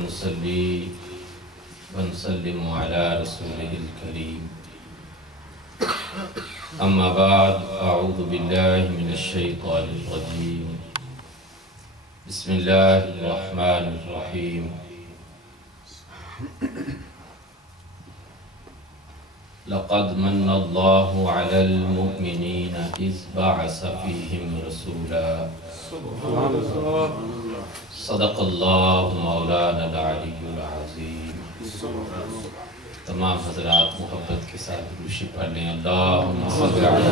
ونصلي ونسلم على رسوله الكريم. أما بعد، أعوذ بالله من الشيطان الرجيم. بسم الله الرحمن الرحيم. لقد من الله على المؤمنين إذ بعث فيهم رسولا. صدق الله مولانا العلی العظیم. تمام حضرات محبت کے ساتھ روشی پڑھ لیں. اللہم صلی علی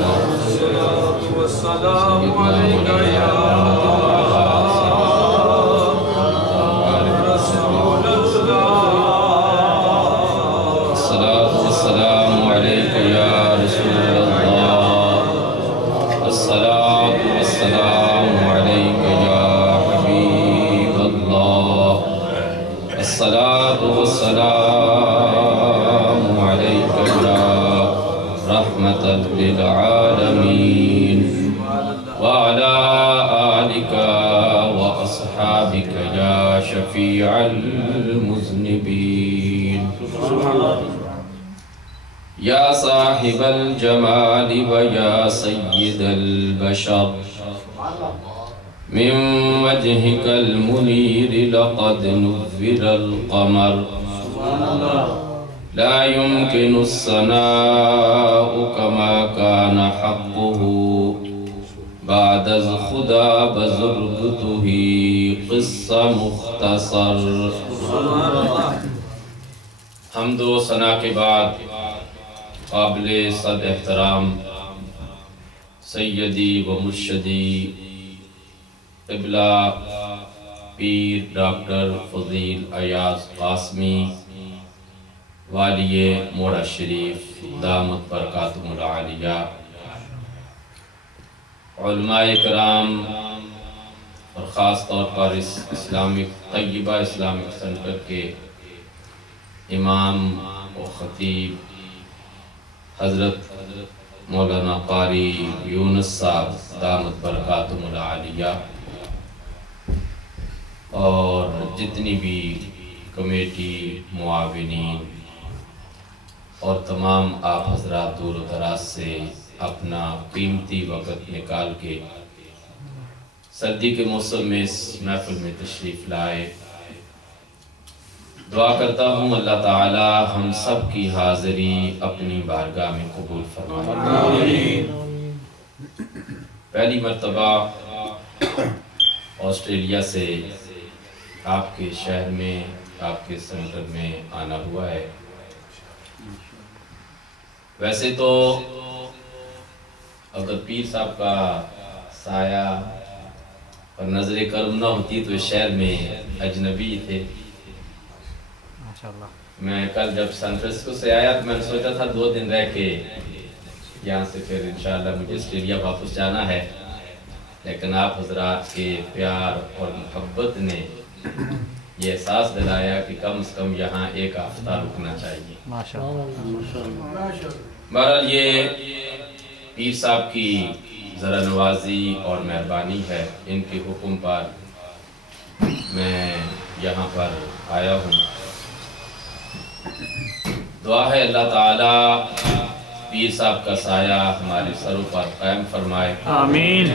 للعالمين وعلى آلك وأصحابك يا شفيع المذنبين. يا صاحب الجمال ويا سيد البشر، من وجهك المنير لقد نذر القمر، لا يمكن الثناء كما كان حقه بعد خدا بزرگته قصہ مختصر. حمد و ثنا کے بعد قابل صد احترام سیدی و مرشدی قبلہ پیر ڈاکٹر فضیل ایاز قاسمی والی موڑا شریف دامت برکاتہم العالیہ، علماء کرام اور خاص طور پر اس طیبہ اسلامک سینٹر کے امام و خطیب حضرت مولانا قاری یونس صاحب دامت برکاتہم العالیہ، اور جتنی بھی کمیٹی معاونین اور تمام آپ حضرات دور و دراز سے اپنا قیمتی وقت نکال کے سردی کے موسم میں اس محفل میں تشریف لائے. دعا کرتا ہوں اللہ تعالی ہم سب کی حاضری اپنی بارگاہ میں قبول فرمائے. پہلی مرتبہ آسٹریلیا سے آپ کے شہر میں، آپ کے سینٹر میں آنا ہوا ہے. ویسے تو اگر پیر صاحب کا سایہ اور نظر کرم نہ ہوتی تو اس شہر میں اجنبی تھے. میں کل جب سان فرانسسکو سے آیا تو میں نے سوچا تھا 2 دن رہ کے یہاں سے پھر انشاءاللہ مجھے آسٹریلیا واپس جانا ہے، لیکن آپ حضرات کے پیار اور محبت نے یہ احساس دلایا کہ کم از کم یہاں ایک ہفتہ رکنا چاہیے. بہرحال یہ پیر صاحب کی ذرا نوازی اور مہربانی ہے، ان کے حکم پر میں یہاں پر آیا ہوں. دعا ہے اللہ تعالی پیر صاحب کا سایہ ہمارے سروں پر قائم فرمائے. آمین.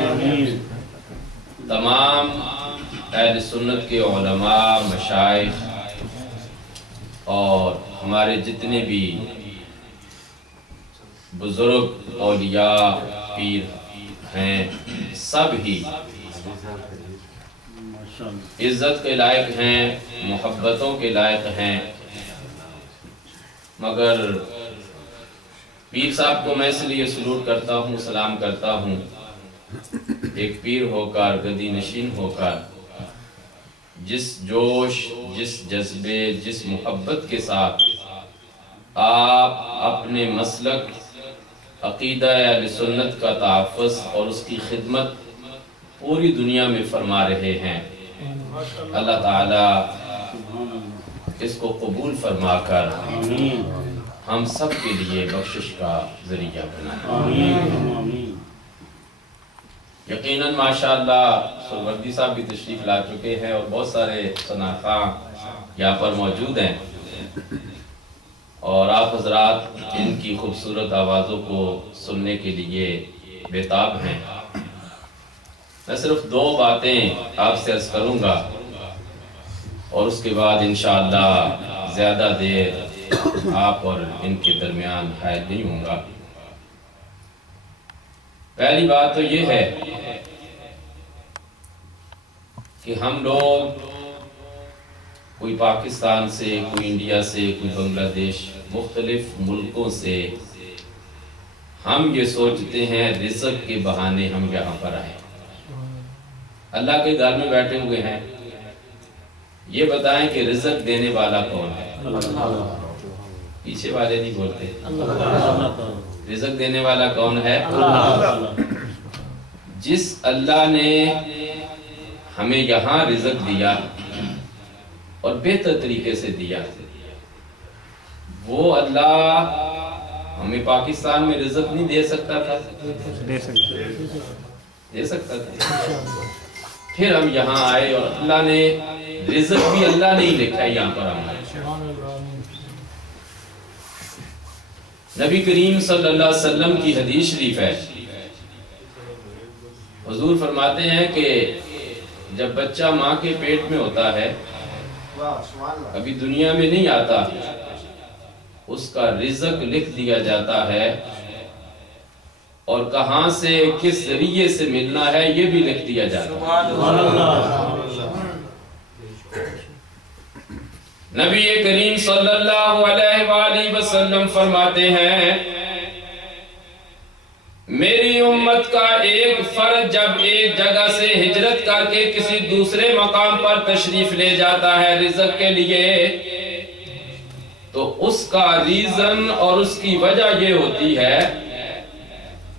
تمام اہل سنت کے علماء، مشائخ اور ہمارے جتنے بھی بزرگ اولیاء پیر ہیں سب ہی عزت کے لائق ہیں، محبتوں کے لائق ہیں، مگر پیر صاحب کو میں اس لیے سلوٹ کرتا ہوں، سلام کرتا ہوں، ایک پیر ہو کر، گدی نشین ہو کر جس جوش، جس جذبے، جس محبت کے ساتھ آپ اپنے مسلک عقیدہ اہل سنت کا تحفظ اور اس کی خدمت پوری دنیا میں فرما رہے ہیں، اللہ تعالی اس کو قبول فرما کر ہم سب کے لیے بخشش کا ذریعہ بنائے. یقیناً ماشاءاللہ سروردی صاحب بھی تشریف لا چکے ہیں اور بہت سارے صنعتکار یہاں پر موجود ہیں، اور آپ حضرات ان کی خوبصورت آوازوں کو سننے کے لیے بےتاب ہیں۔ میں صرف 2 باتیں آپ سے عرض کروں گا اور اس کے بعد انشاءاللہ زیادہ دیر آپ اور ان کے درمیان حائل نہیں ہوں گا۔ پہلی بات تو یہ ہے کہ ہم لوگ کوئی پاکستان سے، کوئی انڈیا سے، کوئی بنگلہ دیش، مختلف ملکوں سے ہم یہ سوچتے ہیں رزق کے بہانے ہم یہاں پر آئے، اللہ کے گھر میں بیٹھے ہوئے ہیں۔ یہ بتائیں کہ رزق دینے والا کون ہے؟ پیچھے والے نہیں بولتے۔ رزق دینے والا کون ہے؟ جس اللہ نے ہمیں یہاں رزق دیا اور بہتر طریقے سے دیا، وہ اللہ ہمیں پاکستان میں رزق نہیں دے سکتا تھا؟ دے سکتا تھا۔ پھر ہم یہاں آئے اور اللہ نے رزق بھی اللہ نے ہی لکھا ہے یہاں پر ہمارے۔ نبی کریم صلی اللہ علیہ وسلم کی حدیث شریف ہے، حضور فرماتے ہیں کہ جب بچہ ماں کے پیٹ میں ہوتا ہے، ابھی دنیا میں نہیں آتا، اس کا رزق لکھ دیا جاتا ہے، اور کہاں سے کس ذریعے سے ملنا ہے یہ بھی لکھ دیا جاتا ہے۔ نبی کریم صلی اللہ علیہ وآلہ وسلم فرماتے ہیں، میری امت کا ایک فرد جب ایک جگہ سے ہجرت کر کے کسی دوسرے مقام پر تشریف لے جاتا ہے رزق کے لیے، تو اس کا ریزن اور اس کی وجہ یہ ہوتی ہے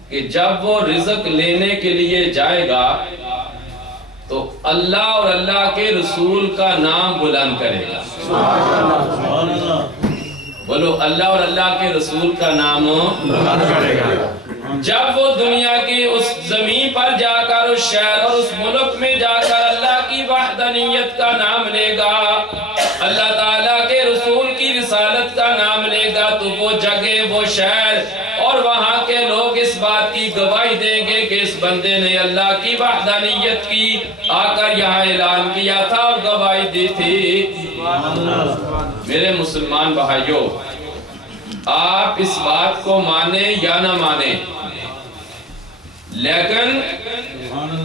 کہ جب وہ رزق لینے کے لیے جائے گا تو اللہ اور اللہ کے رسول کا نام بلند کرے گا۔ بولو، اللہ اور اللہ کے رسول کا نام بلند کرے گا۔ جب وہ دنیا کی اس زمین پر جا کر، اس شہر اور اس ملک میں جا کر اللہ کی وحدانیت کا نام لے گا، اللہ تعالیٰ کے رسول کی رسالت کا نام لے گا، تو وہ جگہ، وہ شہر اور وہاں کے لوگ اس بات کی گواہی دیں گے کہ اس بندے نے اللہ کی وحدانیت کی آ کر یہاں اعلان کیا تھا اور گواہی دی تھی۔ میرے مسلمان بھائیوں، آپ اس بات کو مانیں یا نہ مانیں، لیکن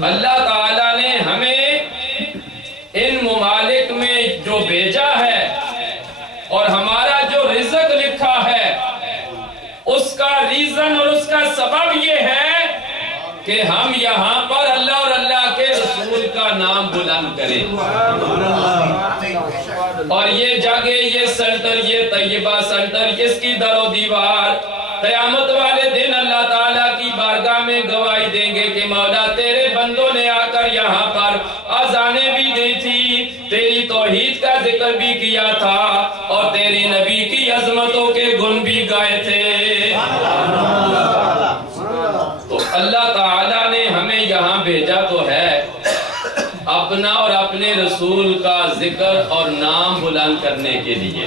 اللہ تعالیٰ نے ہمیں ان ممالک میں جو بھیجا ہے اور ہمارا جو رزق لکھا ہے، اس کا ریزن اور اس کا سبب یہ ہے کہ ہم یہاں پر اللہ اور اللہ کے رسول کا نام بلند کریں، اور یہ جگہ، یہ سنٹر، یہ طیبہ سنٹر، اس کی در و دیوار قیامت والے دن اللہ تعالیٰ کی بارگاہ میں گواہی دیں گے کہ مولا تیرے بندوں نے آ کر یہاں پر اذانیں بھی دی تھی، تیری توحید کا ذکر بھی کیا تھا، اور تیری نبی کی عظمتوں کے گن بھی گائے تھے۔ تو اللہ تعالیٰ نے ہمیں یہاں بھیجا تو ہے اپنا اور اپنے رسول کا ذکر اور نام بلند کرنے کے لیے۔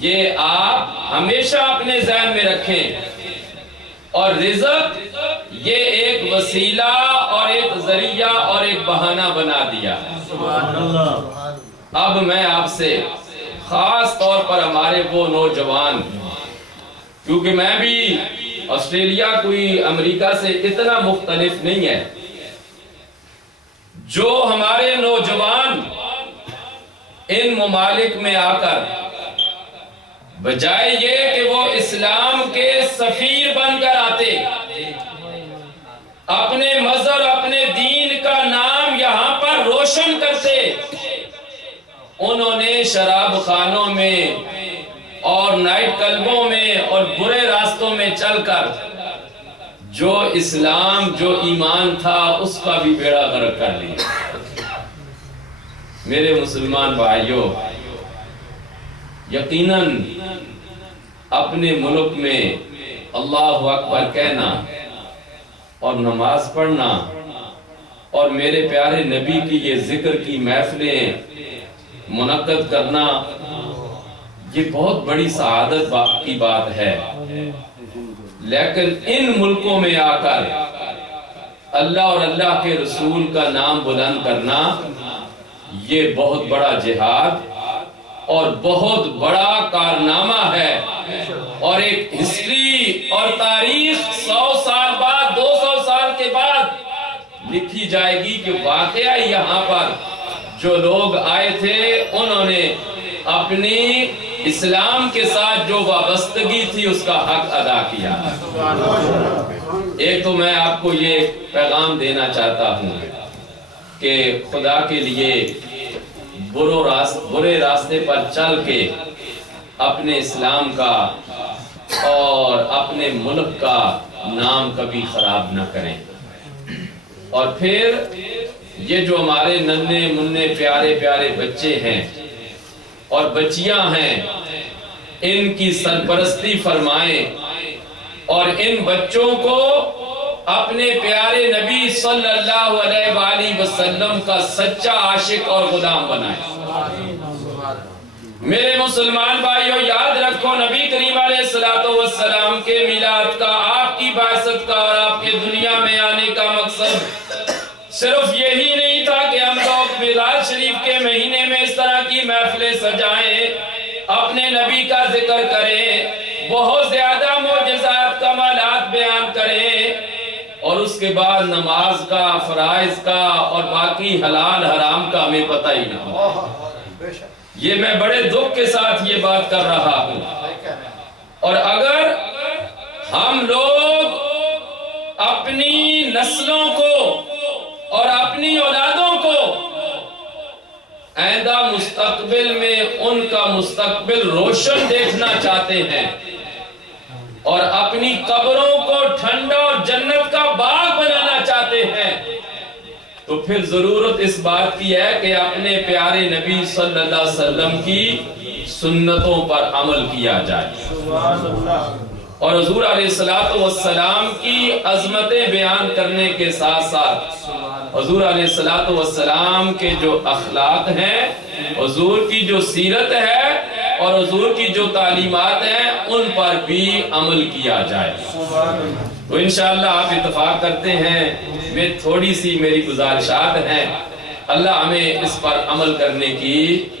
یہ آپ ہمیشہ اپنے ذہن میں رکھیں، اور رزق یہ ایک وسیلہ اور ایک ذریعہ اور ایک بہانہ بنا دیا ہے۔ اب میں آپ سے خاص طور پر ہمارے وہ نوجوان، کیونکہ میں بھی آسٹریلیا کوئی امریکہ سے اتنا مختلف نہیں ہے، جو ہمارے نوجوان ان ممالک میں آ کر بجائے یہ کہ وہ اسلام کے سفیر بن کر آتے، اپنے مذہب، اپنے دین کا نام یہاں پر روشن کرتے، انہوں نے شراب خانوں میں اور نائٹ کلبوں میں اور برے راستوں میں چل کر جو اسلام، جو ایمان تھا، اس کا بھی بیڑا غرق کر لیا۔ میرے مسلمان بھائیوں، یقیناً اپنے ملک میں اللہ اکبر کہنا اور نماز پڑھنا اور میرے پیارے نبی کی یہ ذکر کی محفلیں منعقد کرنا، یہ بہت بڑی سعادت کی بات ہے۔ لیکن ان ملکوں میں آ کر اللہ اور اللہ کے رسول کا نام بلند کرنا، یہ بہت بڑا جہاد اور بہت بڑا کارنامہ ہے، اور ایک ہسٹری اور تاریخ 100 سال بعد 200 سال کے بعد لکھی جائے گی کہ واقعہ یہاں پر جو لوگ آئے تھے انہوں نے اپنی اسلام کے ساتھ جو وابستگی تھی اس کا حق ادا کیا۔ ایک تو میں آپ کو یہ پیغام دینا چاہتا ہوں کہ خدا کے لیے برے راستے پر چل کے اپنے اسلام کا اور اپنے ملک کا نام کبھی خراب نہ کریں۔ اور پھر یہ جو ہمارے ننھے منھے پیارے پیارے بچے ہیں اور بچیاں ہیں، ان کی سرپرستی فرمائیں اور ان بچوں کو اپنے پیارے نبی صلی اللہ علیہ وآلہ وسلم کا سچا عاشق اور غلام بنائیں۔ میرے مسلمان بھائیوں، یاد رکھو نبی کریم علیہ السلام کے میلاد کا، آپ کی بعثت کا اور آپ کے دنیا میں آنے کا مقصد صرف یہی نہیں تھا کہ ہم لوگ میلاد شریف کے مہینے میں اس طرح کی محفلیں سجائیں، اپنے نبی کا ذکر کریں، بہت زیادہ معجزات کمالات بیان کریں، اور اس کے بعد نماز کا، فرائض کا اور باقی حلال حرام کا ہمیں پتہ ہی نہ ہو۔ یہ میں بڑے دکھ کے ساتھ یہ بات کر رہا ہوں۔ اور اگر ہم لوگ اپنی نسلوں کو اور اپنی اولادوں کو آئندہ مستقبل میں ان کا مستقبل روشن دیکھنا چاہتے ہیں اور اپنی قبروں کو ٹھنڈا اور جنت کا باغ بنانا چاہتے ہیں، تو پھر ضرورت اس بات کی ہے کہ اپنے پیارے نبی صلی اللہ علیہ وسلم کی سنتوں پر عمل کیا جائے اور حضور علیہ السلام کی عظمتیں بیان کرنے کے ساتھ ساتھ حضور علیہ السلام کے جو اخلاق ہیں، حضور کی جو سیرت ہے اور حضور کی جو تعلیمات ہیں، ان پر بھی عمل کیا جائے۔ تو انشاءاللہ آپ اتفاق کرتے ہیں، میں تھوڑی سی میری گزارشات ہیں، اللہ ہمیں اس پر عمل کرنے کی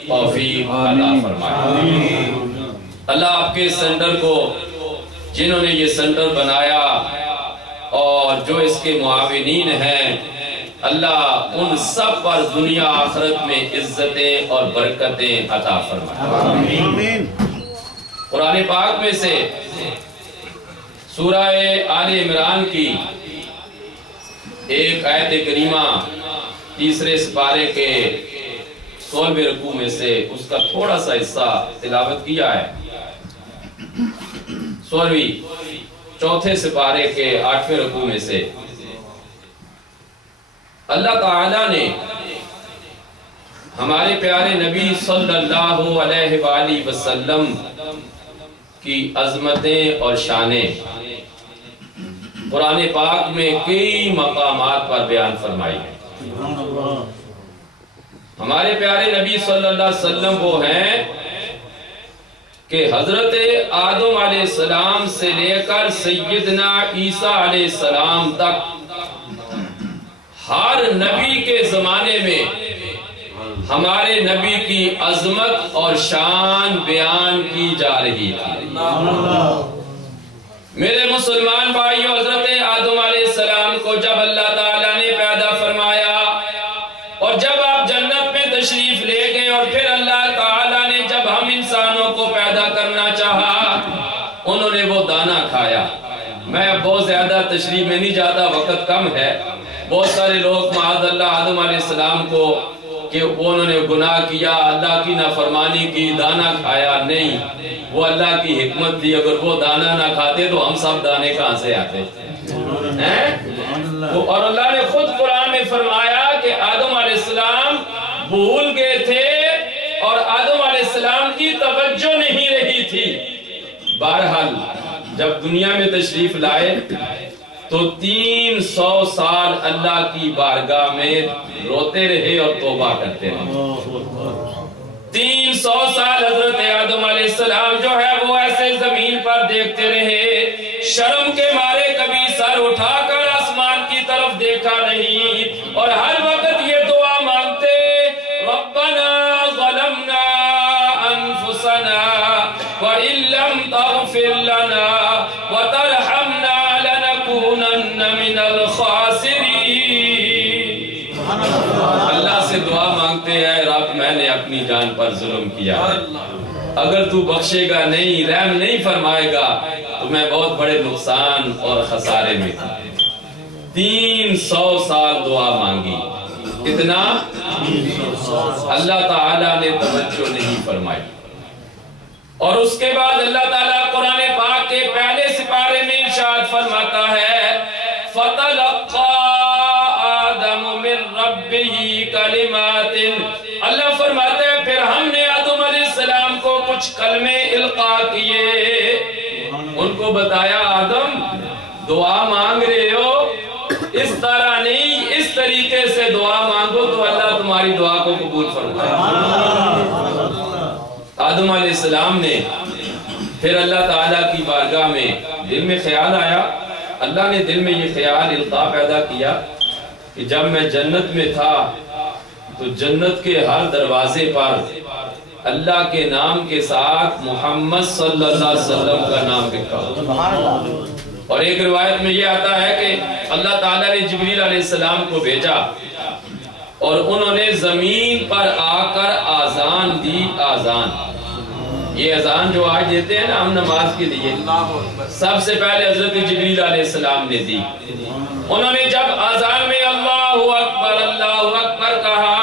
توفیق عطا فرمائے۔ اللہ آپ کے سینٹر کو، جنہوں نے یہ سینٹر بنایا اور جو اس کے معاونین ہیں، اللہ ان سب پر دنیا آخرت میں عزتیں اور برکتیں عطا فرمائے۔ قرآن پاک میں سے سورہ آل عمران کی ایک آیت کریمہ تیسرے سپارے کے 16ویں رکوع میں سے اس کا تھوڑا سا حصہ تلاوت کیا ہے۔ 16ویں سپارے کے 8ویں رکوع میں سے اللہ تعالیٰ نے ہمارے پیارے نبی صلی اللہ علیہ وآلہ وسلم کی عظمتیں اور شانیں قرآن پاک میں کئی مقامات پر بیان فرمائی ہیں۔ ہمارے پیارے نبی صلی اللہ علیہ وسلم وہ ہیں کہ حضرت آدم علیہ السلام سے لے کر سیدنا عیسیٰ علیہ السلام تک ہر نبی کے زمانے میں ہمارے نبی کی عظمت اور شان بیان کی جا رہی تھی۔ میرے مسلمان بھائیوں، حضرت آدم علیہ السلام کو جب اللہ تعالیٰ نے پیدا فرمایا اور جب آپ جنت میں تشریف لے گئے اور پھر اللہ تعالیٰ نے جب ہم انسانوں کو پیدا کرنا چاہا، انہوں نے وہ دانا کھایا۔ میں اب بہت زیادہ تشریح میں نہیں جاتا، وقت کم ہے۔ بہت سارے لوگ معاذ اللہ آدم علیہ السلام کو کہ انہوں نے گناہ کیا، اللہ کی نافرمانی کی، دانا کھایا، نہیں، وہ اللہ کی حکمت تھی۔ اگر وہ دانا نہ کھاتے تو ہم سب دانے کہاں سے آتے؟ اور اللہ نے خود قرآن میں فرمایا کہ آدم علیہ السلام بھول گئے تھے اور آدم علیہ السلام کی توجہ نہیں رہی تھی۔ بہرحال جب دنیا میں تشریف لائے تو 300 سال اللہ کی بارگاہ میں روتے رہے اور توبہ کرتے رہے۔ 300 سال حضرت آدم علیہ السلام جو ہے وہ ایسے زمین پر دیکھتے رہے، شرم کے مارے کبھی سر اٹھا کر آسمان کی طرف دیکھا نہیں، اور ہر وقت یہ دعا مانگتے، ربنا ظلمنا انفسنا وَإِن لَّمْ تَغْفِرْ لَنَا وَتَرْحَمْنَا لَنَكُونَنَّ مِنَ الْخَاسِرِينَ۔ اللہ سے دعا مانگتے ہیں، رب میں نے اپنی جان پر ظلم کیا ہے، اگر تو بخشے گا نہیں، رحم نہیں فرمائے گا تو میں بہت بڑے نقصان اور خسارے میں تھا۔ 300 سال دعا مانگی، کتنا؟ اللہ تعالیٰ نے توجہ نہیں فرمائی، اور اس کے بعد اللہ تعالیٰ قرآن پاک کے پہلے سپارے میں ارشاد فرماتا ہے، فَتَلَقَّى آدَمُ مِن رَبِّهِ كَلِمَاتٍ، اللہ فرماتا ہے پھر ہم نے آدم علیہ السلام کو کچھ کلمے القاء کیے، ان کو بتایا آدم دعا مانگ رہے ہو، اس طرح نہیں، اس طریقے سے دعا مانگو تو اللہ تمہاری دعا کو قبول فرمائے۔ آدم علیہ السلام نے پھر اللہ تعالیٰ کی بارگاہ میں دل میں خیال آیا، اللہ نے دل میں یہ خیال القاء پیدا کیا کہ جب میں جنت میں تھا تو جنت کے ہر دروازے پر اللہ کے نام کے ساتھ محمد صلی اللہ علیہ وسلم کا نام لکھا، اور ایک روایت میں یہ آتا ہے کہ اللہ تعالیٰ نے جبریل علیہ السلام کو بھیجا اور انہوں نے زمین پر آ کر آذان دی۔ آذان، یہ اذان جو آج دیتے ہیں نا ہم نماز کے لیے، سب سے پہلے حضرت جبریل علیہ السلام نے دی۔ انہوں نے جب آذان میں اللہ اکبر کہا،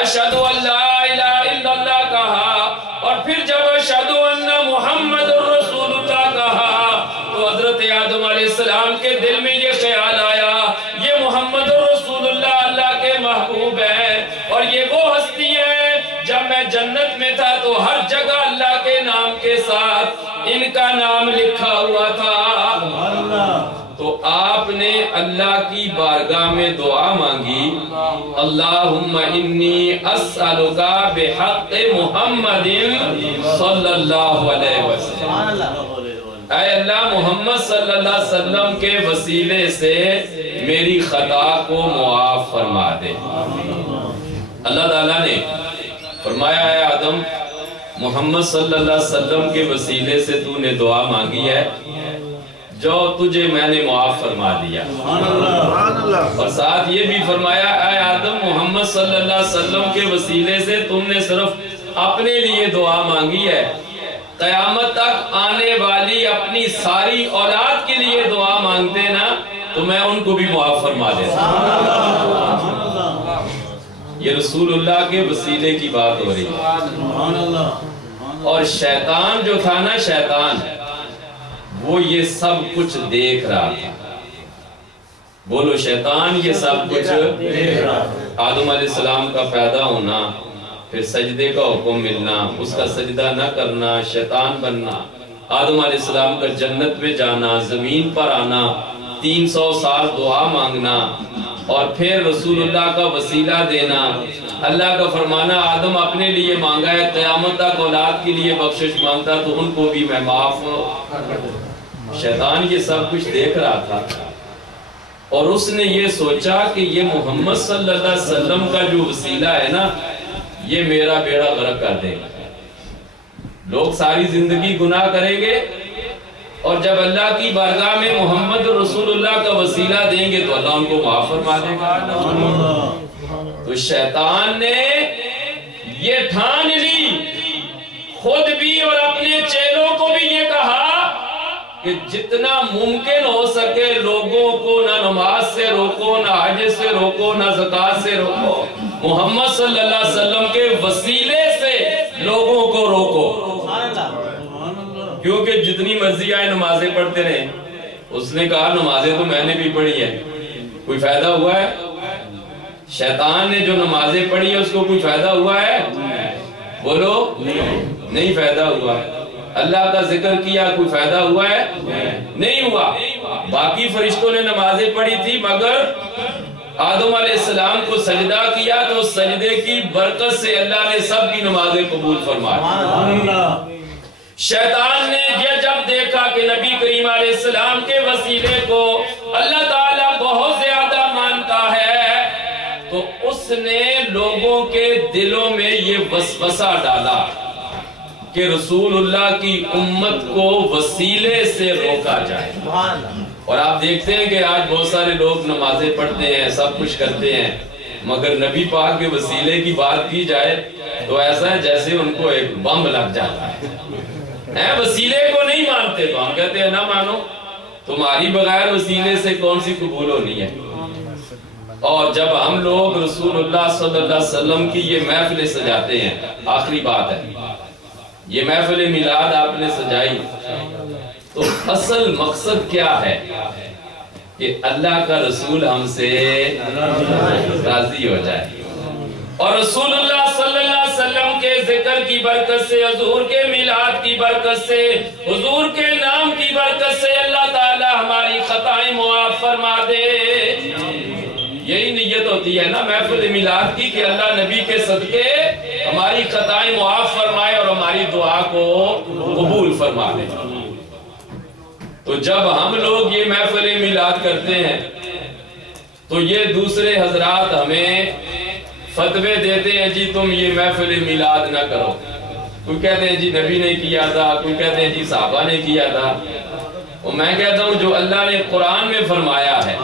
اشہد ان لا الہ الا اللہ کہا، اور پھر جب اشہد ان محمد رسول اللہ کہا تو حضرت آدم علیہ السلام کے دل میں یہ خیال آیا، یہ محمد رسول اللہ اللہ کے محبوب ہیں، اور یہ وہ ہستی ہے جب میں جنت میں تھا تو ہر جگہ اللہ کے نام کے ساتھ ان کا نام لکھا ہوا تھا۔ تو آپ نے اللہ کی بارگاہ میں دعا مانگی، اللہم انی اسألکا بحق محمد صلی اللہ علیہ وسلم، اے اللہ محمد صلی اللہ علیہ وسلم کے وسیلے سے میری خطا کو معاف فرما دے۔ اللہ تعالیٰ نے فرمایا ہے آدم محمد صلی اللہ علیہ وسلم کے وسیلے سے تو نے دعا مانگی ہے، جو تجھے میں نے معاف فرما دیا، اور ساتھ یہ بھی فرمایا اے آدم محمد صلی اللہ علیہ وسلم کے وسیلے سے تم نے صرف اپنے لیے دعا مانگی ہے، قیامت تک آنے والی اپنی ساری اولاد کے لیے دعا مانگتے نا تو میں ان کو بھی معاف فرما دیتا۔ یہ رسول اللہ کے وسیلے کی بات ہو رہی ہے، اور شیطان جو تھا نا، شیطان وہ یہ سب کچھ دیکھ رہا تھا۔ بولو شیطان یہ سب کچھ دیکھ رہا تھا۔ آدم علیہ السلام کا پیدا ہونا، پھر سجدے کا حکم ملنا، اس کا سجدہ نہ کرنا، شیطان بننا، آدم علیہ السلام کا جنت میں جانا، زمین پر آنا، 300 سال دعا مانگنا، اور پھر رسول اللہ کا وسیلہ دینا، اللہ کا فرمانا آدم اپنے لیے مانگا ہے، قیامت تک اولاد کے لیے بخشش مانگتا تو ان کو بھی میں معاف۔ شیطان یہ سب کچھ دیکھ رہا تھا، اور اس نے یہ سوچا کہ یہ محمد صلی اللہ علیہ وسلم کا جو وسیلہ ہے نا یہ میرا بیڑا غرق کر دے گا۔ لوگ ساری زندگی گناہ کریں گے، اور جب اللہ کی بارگاہ میں محمد رسول اللہ کا وسیلہ دیں گے تو اللہ ان کو معاف فرما دے گا۔ تو شیطان نے یہ ٹھان لی، خود بھی اور اپنے چیلوں کو بھی یہ کہا کہ جتنا ممکن ہو سکے لوگوں کو نہ نماز سے روکو، نہ حج سے روکو، نہ زکوٰۃ سے روکو، محمد صلی اللہ علیہ وسلم کے وسیلے سے لوگوں کو روکو، کیونکہ جتنی مرضی آئے نمازیں پڑھتے رہے۔ اس نے کہا نمازیں تو میں نے بھی پڑھی ہیں، کوئی فائدہ ہوا ہے؟ شیطان نے جو نمازیں پڑھی ہیں اس کو کوئی فائدہ ہوا ہے؟ بولو نہیں فائدہ ہوا۔ اللہ کا ذکر کیا کوئی فائدہ ہوا ہے؟ نہیں ہوا۔ باقی فرشتوں نے نمازیں پڑھی تھی، مگر آدم علیہ السلام کو سجدہ کیا تو سجدے کی برکت سے اللہ نے سب کی نمازیں قبول فرمائی۔ شیطان نے یہ جب دیکھا کہ نبی کریم علیہ السلام کے وسیلے کو اللہ تعالیٰ بہت زیادہ مانتا ہے، تو اس نے لوگوں کے دلوں میں یہ وسوسہ ڈالا کہ رسول اللہ کی امت کو وسیلے سے روکا جائے۔ اور آپ دیکھتے ہیں کہ آج بہت سارے لوگ نمازیں پڑھتے ہیں، سب کچھ کرتے ہیں، مگر نبی پاک کے وسیلے کی بات کی جائے تو ایسا ہے جیسے ان کو ایک بم لگ جاتا ہے۔ وسیلے کو نہیں مانتے تو ہم کہتے ہیں نہ مانو، تمہاری بغیر وسیلے سے کون سی قبول ہونی ہے۔ اور جب ہم لوگ رسول اللہ صلی اللہ علیہ وسلم کی یہ محفلیں سجاتے ہیں، آخری بات ہے، یہ محفل میلاد آپ نے سجائی تو اصل مقصد کیا ہے کہ اللہ کا رسول ہم سے راضی ہو جائے، اور رسول اللہ صلی اللہ علیہ وسلم کے ذکر کی برکت سے، حضور کے میلاد کی برکت سے، حضور کے نام کی برکت سے اللہ تعالی ہماری خطائیں معاف فرما دے۔ یہی نیت ہوتی ہے نا محفل میلاد کی کہ اللہ نبی کے صدقے ہماری خطائیں معاف فرمائے اور ہماری دعا کو قبول فرما دے۔ تو جب ہم لوگ یہ محفل میلاد کرتے ہیں تو یہ دوسرے حضرات ہمیں فتوے دیتے ہیں جی تم یہ محفل میلاد نہ کرو، کوئی کہتے ہیں جی نبی نے کیا تھا، کوئی کہتے ہیں جی صحابہ نے کیا تھا۔ اور میں کہتا ہوں جو اللہ نے قرآن میں فرمایا ہے،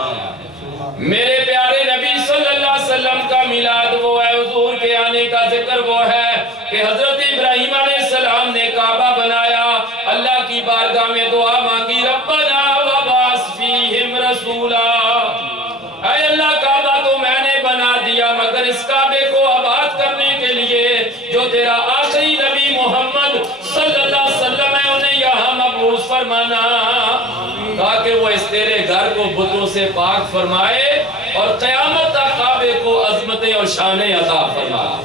میرے پیارے نبی صلی اللہ علیہ وسلم کا میلاد وہ ہے، حضور کے آنے کا ذکر وہ ہے کہ حضرت ابراہیم علیہ السلام نے کعبہ بنایا، اللہ کی بارگاہ میں دعا مانگی، ربنا وبعث فیہم رسولا، اے اللہ کعبہ تو میں نے بنا دیا مگر اس کعبے کو آباد کرنے کے لیے جو تیرا آخری نبی محمد صلی اللہ علیہ وسلم ہے انہیں یہاں مبعوث فرمانا، تاکہ وہ اس تیرے گھر کو بتوں سے پاک فرمائے اور قیامت تک کعبے کو عظمتیں اور شانیں عطا فرمائے۔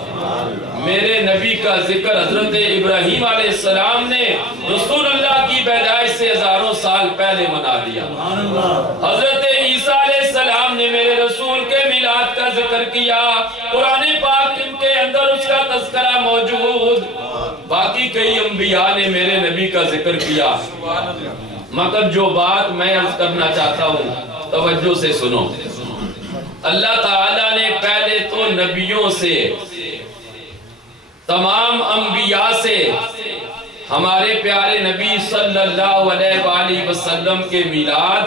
میرے نبی کا ذکر حضرت ابراہیم علیہ السلام نے رسول اللہ کی پیدائش سے ہزاروں سال پہلے منا دیا۔ حضرت عیسیٰ علیہ السلام نے میرے رسول کے میلاد کا ذکر کیا، قرآن پاک کے اندر اس کا تذکرہ موجود، باقی کئی انبیاء نے میرے نبی کا ذکر کیا۔ مگر جو بات میں عرض کرنا چاہتا ہوں توجہ سے سنو، اللہ تعالیٰ نے پہلے تو نبیوں سے، تمام انبیاء سے ہمارے پیارے نبی صلی اللہ علیہ وآلہ وسلم کے میلاد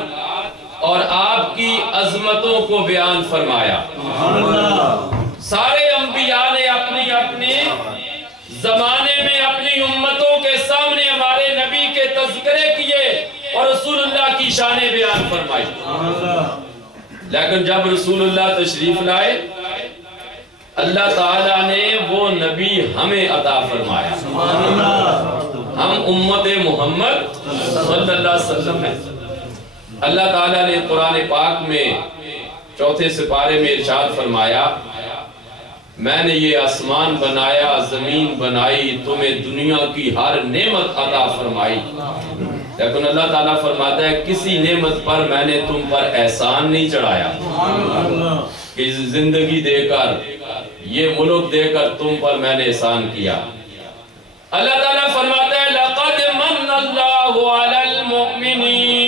اور آپ کی عظمتوں کو بیان فرمایا۔ سارے انبیاء نے اپنی اپنی زمانے میں اپنی امتوں کے سامنے ہمارے نبی کے تذکرے کیے اور رسول اللہ کی شانیں بیان فرمائی، لیکن جب رسول اللہ تشریف لائے اللہ تعالیٰ نے وہ نبی ہمیں عطا فرمایا، ہم امت محمد صلی اللہ علیہ وسلم ہیں۔ اللہ تعالیٰ نے قرآن پاک میں 4 سپارے میں ارشاد فرمایا، میں نے یہ آسمان بنایا، زمین بنائی، تمہیں دنیا کی ہر نعمت عطا فرمائی، لیکن اللہ تعالیٰ فرماتا ہے کسی نعمت پر میں نے تم پر احسان نہیں چڑھایا کہ زندگی دے کر، یہ ملک دے کر تم پر میں نے احسان کیا۔ اللہ تعالیٰ فرماتا ہے لَقَدْ مَنَّ اللَّهُ عَلَى الْمُؤْمِنِينَ،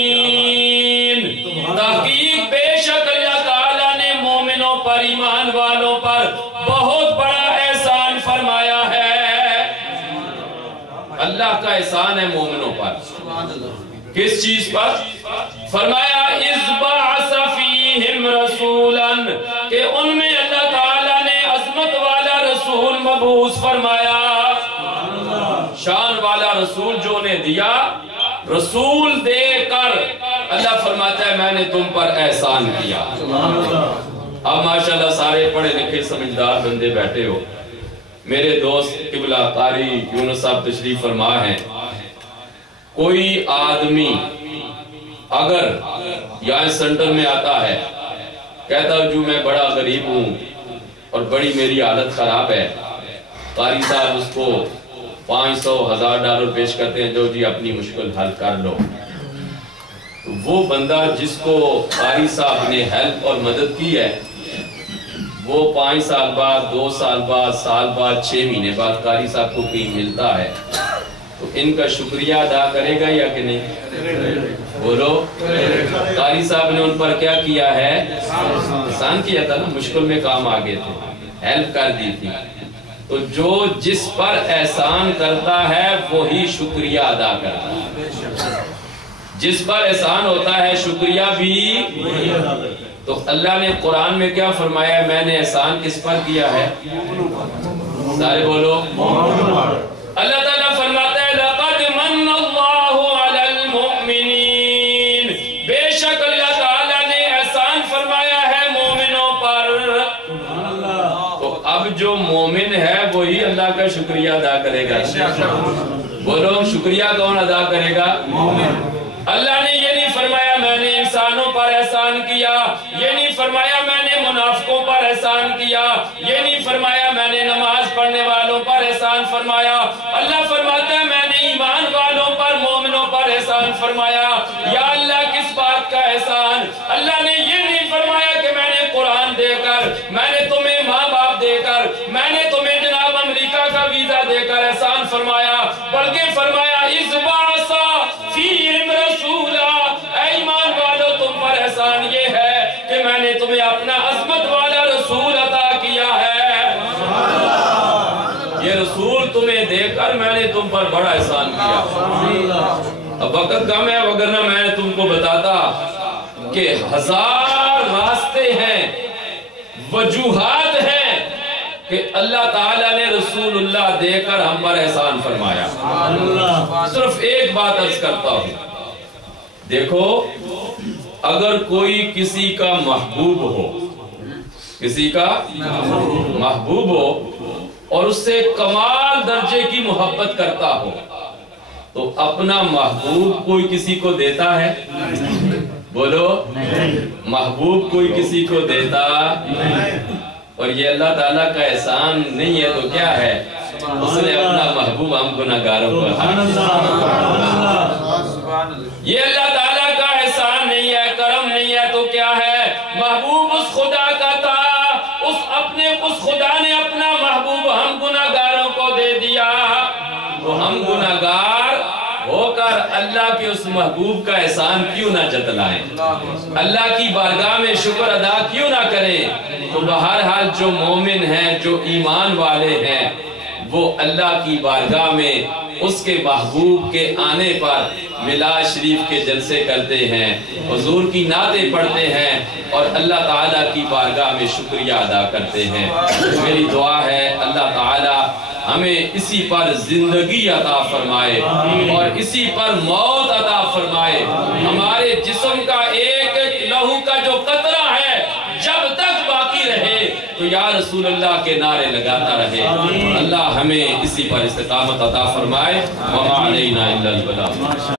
تحقیق بے شک اللہ تعالیٰ نے مومنوں پر، ایمان والوں پر بہت بڑا احسان فرمایا ہے۔ اللہ کا احسان ہے مومنوں پر، کس چیز پر؟ فرمایا اِذْ بَعَثَ فِيهِمْ رَسُولًا، کہ ان میں اللہ تعالیٰ نے عظمت والا رسول مبعوث فرمایا، شان والا رسول جو نے دیا، رسول دے کر اللہ فرماتا ہے میں نے تم پر احسان کیا۔ اب ماشاءاللہ سارے پڑھے لکھے سمجھدار بندے بیٹھے ہو، میرے دوست قبلہ قاری یونس صاحب تشریف فرما ہیں، کوئی آدمی اگر یہاں سینٹر میں آتا ہے کہتا ہوں جو میں بڑا غریب ہوں اور بڑی میری حالت خراب ہے، قاری صاحب اس کو 500,000 ڈالر پیش کرتے ہیں، جو جی اپنی مشکل حل کر لو، تو وہ بندہ جس کو قاری صاحب نے ہیلپ اور مدد کی ہے وہ 5 سال بعد 2 سال بعد سال بعد 6 مہینے بعد قاری صاحب کو کہیں ملتا ہے تو ان کا شکریہ ادا کرے گا یا کہ نہیں؟ بولو، قاری صاحب نے ان پر کیا کیا ہے؟ احسان کیا تھا نا، مشکل میں کام آگے تھے، ہیلپ کر دی تھی۔ تو جو جس پر احسان کرتا ہے وہی شکریہ ادا کرتا ہے، جس پر احسان ہوتا ہے شکریہ بھی۔ تو اللہ نے قرآن میں کیا فرمایا ہے؟ میں نے احسان کس پر کیا ہے؟ سارے بولو، اللہ تعالیٰ فرماتا ہے لَقَدْ مَنَّ اللَّهُ عَلَى الْمُؤْمِنِينَ، بے شک اللہ تعالیٰ نے احسان فرمایا ہے مومنوں پر۔ تو اب جو مومن ہے وہی اللہ کا شکریہ ادا کرے گا۔ بولو، شکریہ کون ادا کرے گا؟ اللہ نے یہ نہیں فرمایا میں نے انسانوں پر احسان کیا، یہ نہیں فرمایا میں نے منافقوں پر احسان کیا، یہ نہیں فرمایا میں نے نماز پڑھنے والوں پر احسان فرمایا۔ اللہ فرماتا ہے میں نے ایمان والوں پر، مومنوں پر احسان فرمایا۔ یا اللہ کس بات کا احسان؟ اللہ نے یہ نہیں فرمایا کہ میں نے قرآن دے کر، میں نے تمہیں ماں باپ دے کر، میں نے تمہیں جناب امریکہ کا ویزا دے کر احسان فرمایا، بلکہ فرمایا اس باسا فیہم رسولا، اے ایمان والو تم پر احسان یہ ہے کہ میں نے تمہیں اپنا عظمت والا رسول عطا کیا ہے۔ یہ رسول تمہیں دے کر میں نے تم پر بڑا احسان کیا۔ اب وقت کم ہے، وگرنہ میں نے تم کو بتاتا کہ 1000 راستے ہیں، وجوہات ہیں کہ اللہ تعالیٰ نے رسول اللہ دے کر ہم پر احسان فرمایا۔ صرف ایک بات عرض کرتا ہوں، دیکھو اگر کوئی کسی کا محبوب ہو، کسی کا محبوب ہو اور اس سے کمال درجے کی محبت کرتا ہو تو اپنا محبوب کوئی کسی کو دیتا ہے؟ بولو، محبوب کوئی کسی کو دیتا؟ اور یہ اللہ تعالیٰ کا احسان نہیں ہے تو کیا ہے؟ اس نے اپنا محبوب ہم گناہگاروں کو عطا کیا۔ یہ اللہ تعالیٰ کا احسان نہیں ہے، کرم نہیں ہے تو کیا ہے؟ محبوب اس خدا کا تھا، اس خدا نے اپنا محبوب ہم گناہگاروں کو دے دیا، تو ہم گناہگار ہو کر اللہ کے اس محبوب کا احسان کیوں نہ جتلائیں؟ اللہ کی بارگاہ میں شکر ادا کیوں نہ کریں؟ تو بہرحال جو مومن ہیں، جو ایمان والے ہیں، وہ اللہ کی بارگاہ میں اس کے محبوب کے آنے پر میلاد شریف کے جلسے کرتے ہیں، حضور کی نعتیں پڑھتے ہیں اور اللہ تعالیٰ کی بارگاہ میں شکریہ ادا کرتے ہیں۔ میری دعا ہے اللہ تعالیٰ ہمیں اسی پر زندگی عطا فرمائے اور اسی پر موت عطا فرمائے۔ ہمارے جسم کا ایک ایک لہو کا جو قطرہ ہے جب تک باقی رہے تو یا رسول اللہ کے نعرے لگاتا رہے۔ اللہ ہمیں اسی پر استقامت عطا فرمائے۔ وما علینا الا البلاغ۔